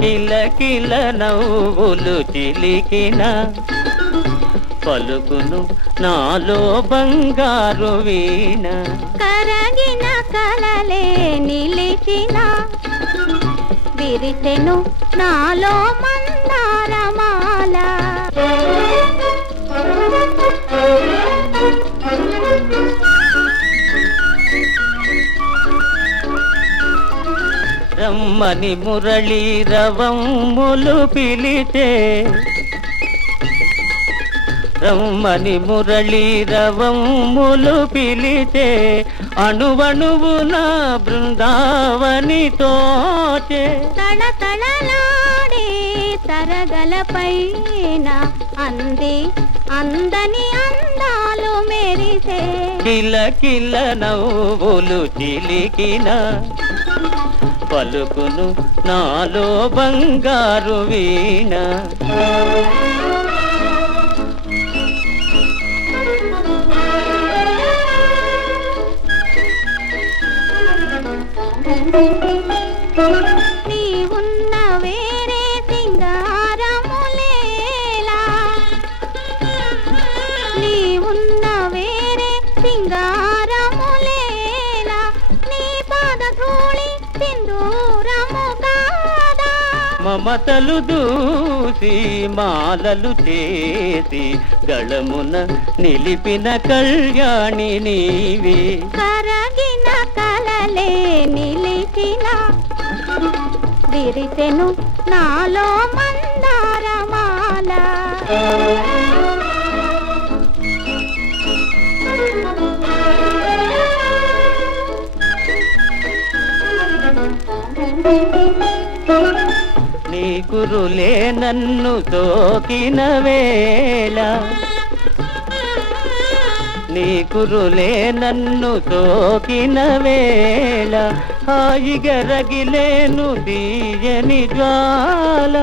కిలకిల నవ్వులు చిలికిన పలుకును నాలో బంగారు వీణ. కరగిన కలలే నిలిచిన విరిసెను నాలో మందారమాల. రమ్మని మురళీ రవములు పిలిచే, రమ్మని మురళీ రవములు పిలిచే, అణువణువున బృందావని తోచే. తళతళలాడే తరగలపైన అంది అందని అందాలు మెరిసే. కిలకిల నవ్వులు చిలికిన పలుకును నాలో బంగారు వీణ. నీవున్న వేరే సింగారములేలా, నీవున్న వేరే సింగారములేలా, నీ పాదధూళి సింధూరము కాదా. మమతలు దూసి మాలలు చేసి గళమున నిలిపిన కళ్యాణి నీవే. కరగిన కలలే నిలిచిన విరిసెను నాలో మందారమాల. నీ కురులే నన్ను తోకిన వేళ, నీ కురులే నన్ను తోకిన వేళ, హాయిగా రగిలేను తీయని జ్వాల.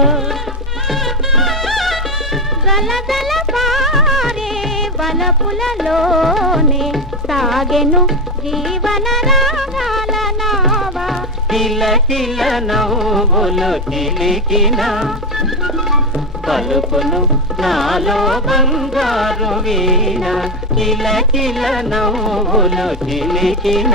గలగల పారే వలపులలోనే సాగెను జీవన రాగాల నావా. కిలకిల నవ్వులు చిలికిన పలుకును నాలో బంగారు వీణ. కిలకిల నవ్వులు చిలికిన